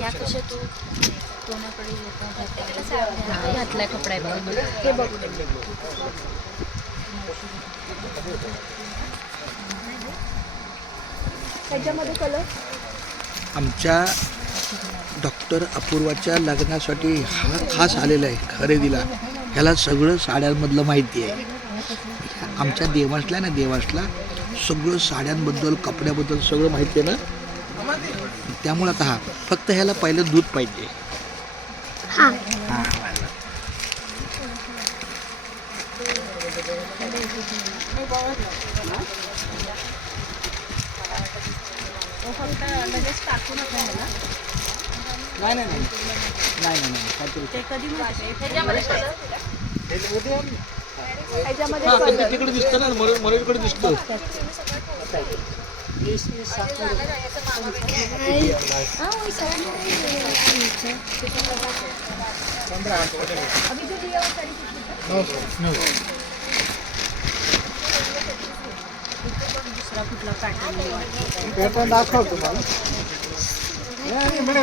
या कशा तू कोणाकडे घातलाय कपडा आहे बघा हे बघ. त्याच्यामध्ये कलर आमच्या डॉक्टर अपूर्वाच्या लग्नासाठी हा खास आलेला आहे खरेदीला. ह्याला सगळं साड्यांमधलं माहिती आहे. आमच्या देवासला ना देवासला सगळं साड्यांबद्दल कपड्याबद्दल सगळं माहिती आहे ना. त्यामुळे आता हा फक्त ह्याला पहिलं दूध पाहिजे. हां हां फक्त लगेच टाकू नका ह्याला. नाही नाही नाही नाही नाही नाही काहीतरी ते कधी त्याच्यामध्ये हां कलर तिकडे दिसतं ना मरोडकडे दिसतं. दुसरा कुठला पॅटर्न दाखव तुम्हाला.